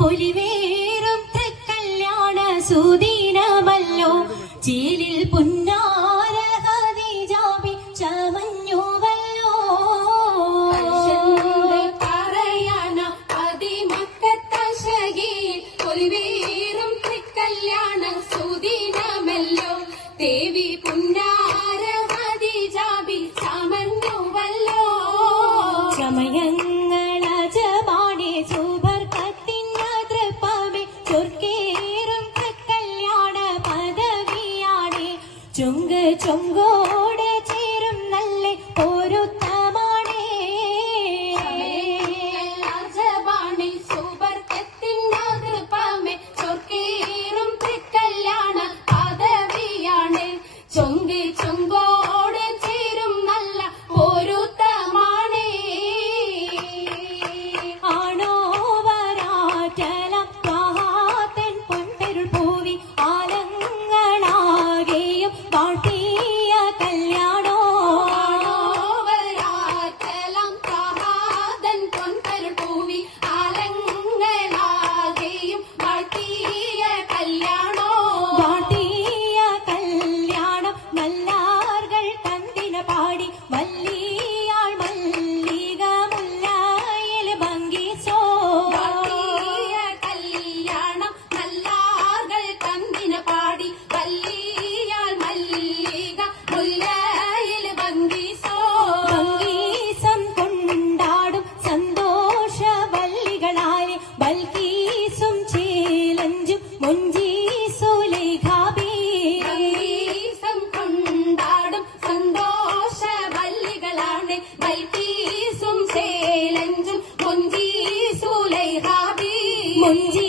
പൊലിവേറും തൃക്കല്യാണ സുദിനമല്ലോ ചേലിൽ പുന്നാര ഖദീജാബി ചമഞ്ഞുവല്ലോ പറയാന അതിമക്കത്തശകിൽ പൊലിവേറും തൃക്കല്യാണ സുദിനമല്ലോ ദേവി പുന്നാര ഖദീജാബി ചമഞ്ഞുവല്ലോ സമയങ്ങളജപാണി സുബർക്കത്തിനതൃപ്പമേ ചൊർക്കേറും തൃക്കല്യാണ പദവിയാണി ചുങ്ക് ചുങ്കോട് ചേരും നല്ല പൊരുത്തമാണേ രാജവാണി സുബർക്കത്തിനതൃപ്പമേ ചൊർക്കേറും തൃക്കല്യാണ പദവിയാണ് ചൊങ്ക് ചൊങ്കോട് ചേരും നല്ല പൊരുത്തമാണേ ആണോ വരാറ്റലം മഹാതൻ പൊൻപെരുൾ പൂവി ആലങ്ങളാകെയും വാഴ്ത്തിയ കല്യാണോ വരാറ്റലം പ്രഹാദൻ പൊൻപെരുൾ പൂവി ആലങ്ങളാകെയും വാഴ്ത്തിയ കല്യാണോ വാഴ്ത്തിയ കല്യാണം നല്ലാർകൾ കന്തിന പാടി വല്ലിയാൾ മല്ലിക മുല്ലായിൽ ഭംഗിസോ വാഴ്ത്തിയ കല്യാണം നല്ലാർകൾ കന്തിന പാടി വല്ലിയാൾ മല്ലിക മുല്ലയിൽ ഭംഗിസോ ഭംഗീസം കൊണ്ടാടും സന്തോഷവല്ലികളായ ബൽക്കീസും ചേലഞ്ചും മുഞ്ചീസുലൈഖാബി ഭംഗീസം കൊണ്ടാടും സന്തോഷവല്ലികളാണ് ബൽക്കീസും സേലഞ്ചും മുഞ്ചീസുലൈഖാബി മുഞ്ചി